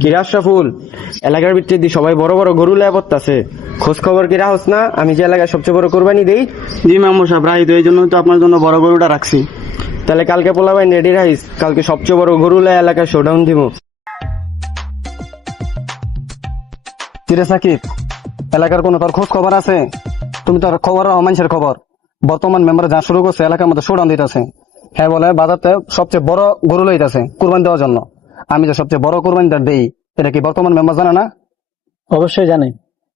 কিরা আশরাফুল, এলাকার ভিতরে দি সবাই বড় বড় গরু লয়ে পড়তাছে, খোঁজ খবর কি রাখস না? আমি যে এলাকায় সবচেয়ে বড় কোরবানি দেই। জি মামু সাহেব, রাই তো এই জন্য তো আপনার জন্য বড় গরুটা রাখছি। তাহলে কালকে পোলাবাই রেডি রাখিস, কালকে সবচেয়ে বড় গরু লয়ে এলাকায় শোডাউন দিব। কিরে সাকিব, এলাকার কোনো তোর খোঁজ খবর আছে? তুমি তোর খবর রাখো, মানুষের খবর। বর্তমান মেম্বার যা শুরু করছে এলাকার মধ্যে শোডাউন দিতেছে। হ্যাঁ বলে বাজারতে সবচেয়ে বড় গরু লইতেছে কুরবানি দেওয়ার জন্য। আমি যে সবচেয়ে বড় কুরবানিটা দেই, এটা কি বর্তমান মেম্বার জানে না? অবশ্যই জানি।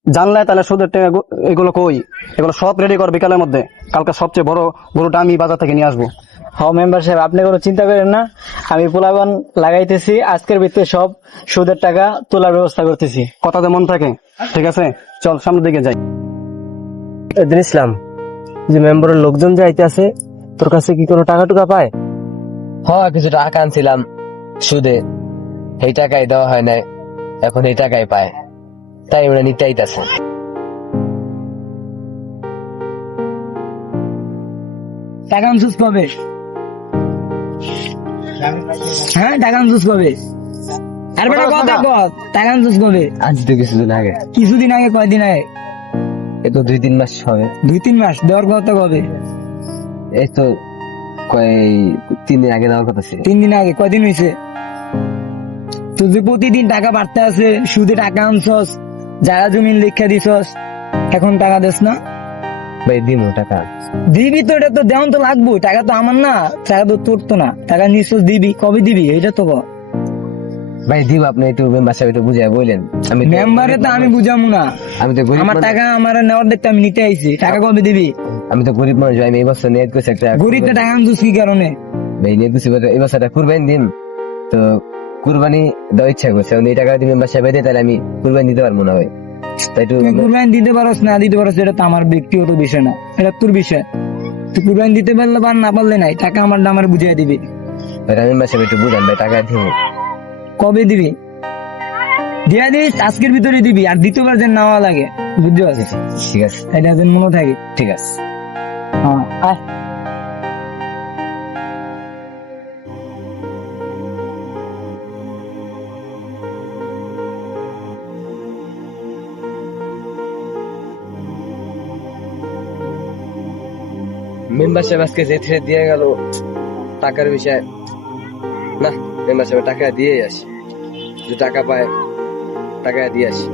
জানলে তাহলে সুদের টাকা এগুলো কই? এগুলো সব রেডি কর বিকালের মধ্যে। কালকে সবচেয়ে বড় গরুটা আমি বাজার থেকে নিয়ে আসবো। মেম্বার সাহেব, আপনি কোনো চিন্তা করেন না, আমি পোলাবান লাগাইতেছি, আজকের ভিতরে সব সুদের টাকা তোলার ব্যবস্থা করতেছি। কথাতে মন থাকে, ঠিক আছে? চল সামনের দিকে যাই। এদিন ইসলাম, যে মেম্বারের লোকজন যে আইতে আছে, তোর কাছে কি কোনো টাকা টুকা পায়? কিছু টাকা আনছিলাম সুদে, এই টাকাই দেওয়া হয় নাই, এখন এই টাকাই পায়, তাই ওরা নিতে আইতাছে। টাকা আমসুস পাবে? হ্যাঁ, টাকা আমসুস পাবে। আর বেটা কথা কর, টাকা আমসুস পাবে। আজ তো কিছুদিন আগে, কিছুদিন আগে? কয়দিন আগে? এই তো 2-3 মাস হবে। 2-3 মাস দেওয়ার কথা কবে? এই তো 3 দিন আগে দেওয়ার কথা ছিল। 3 দিন আগে? কয়দিন হয়েছে? তুই যে প্রতিদিন টাকা বাড়তে আছে, সুদে টাকা আনছস, যারা জমিন লিখা দিছস, এখন টাকা দেস না? ভাই দিমু টাকা। দিবি তো, এটা তো দেওয়ান তো লাগবো, টাকা তো আমার না, টাকা তো তোর তো না, টাকা নিশ্চয় দিবি। কবে দিবি এটা তো কর। ভাই দিব, আপনি একটু মেম্বার সাহেব একটু বুঝাই বললেন। মেম্বারে তো আমি বুঝামু না, আমি তো গরিব আমার মানুষ। টাকা আমার নেওয়ার দেখতে আমি নিতে আইছি, টাকা কবে দিবি? আমি তো গরিব মানুষ ভাই, আমি এই বছর নিয়ে করছি একটা। গরিবটা টাকা আনছিস কি কারণে? ভাই নিয়ে করছি এই বছর একটা কুরবানি দিন, তো কুরবানি দেওয়ার ইচ্ছা করছে। এই টাকা যদি মেম্বার সাহেব দেয় তাহলে আমি কুরবানি দিতে পারবো না ভাই, তাই একটু। তুই কুরবানি দিতে পারস না দিতে পারস, এটা তো আমার ব্যক্তিগত বিষয় না, এটা তোর বিষয়। তুই কুরবানি দিতে পারলে পার, না পারলে নাই, টাকা আমার বুঝিয়ে দিবি। মেম্বার সাহেব একটু বুঝান ভাই, টাকা দিব। কবে দিবি? দিয়া দিস, আজকের ভিতরে দিবি, আর দ্বিতীয়বার যেন নেওয়া লাগে, বুঝতে পারছিস? ঠিক আছে, এটা যেন মনে থাকে। ঠিক আছে। হ্যাঁ, আয়। মেম্বার সাহেব আজকে যে থ্রেড দিয়ে গেল টাকার বিষয়, না মেম্বার সাহেব টাকা দিয়ে আসি, যদি টাকা পায় টাকা দিয়ে আসি।